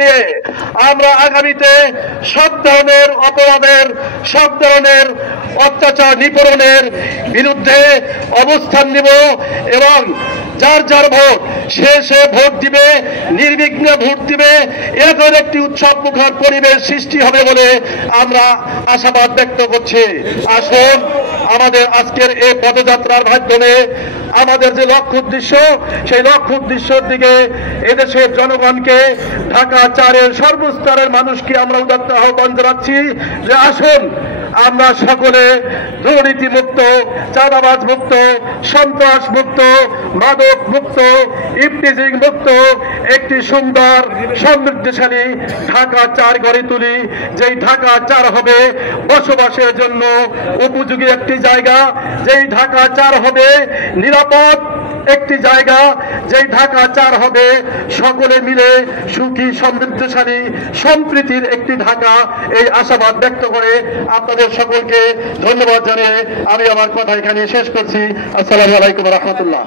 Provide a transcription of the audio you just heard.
নিয়ে আমরা আগামীতে সব ধরনের অপরাধের, সব ধরনের অত্যাচার নিপীড়নের বিরুদ্ধে অবস্থান নেব এবং যার যার ভোট সে ভোট দিবে, নির্বিঘ্নে ভোট দিবে। এরকম একটি উৎসব মুখর পরিবেশ সৃষ্টি হবে বলে আমরা আশাবাদ ব্যক্ত করছি। আসুন আমাদের আজকের এই পদযাত্রার মাধ্যমে আমাদের যে লক্ষ্য উদ্দেশ্য, সেই লক্ষ্য উদ্দেশ্যের দিকে এদেশের জনগণকে, ঢাকা 4-এর সর্বস্তরের মানুষকে আমরা উদাত্ত আহ্বান জানাচ্ছি যে আসুন আমরা সকলে দুর্নীতি মুক্ত, চাঁদাবাজ মুক্ত, সন্ত্রাস মুক্ত, মাদক মুক্ত, ইফটিজিং মুক্ত একটি সুন্দর সমৃদ্ধশালী ঢাকা 4 গড়ে তুলি। যেই ঢাকা 4 হবে বসবাসের জন্য উপযোগী একটি জায়গা, যেই ঢাকা 4 হবে নিরাপদ একটি জায়গা, যেই ঢাকা 4 হবে সকলে মিলে সুখী সমৃদ্ধশালী সম্প্রীতির একটি ঢাকা। এই আশাবাদ ব্যক্ত করে আপনাদের সকলকে ধন্যবাদ জানিয়ে আমি আমার কথা এখানে শেষ করছি। আসসালামু আলাইকুম ওয়া রাহমাতুল্লাহ।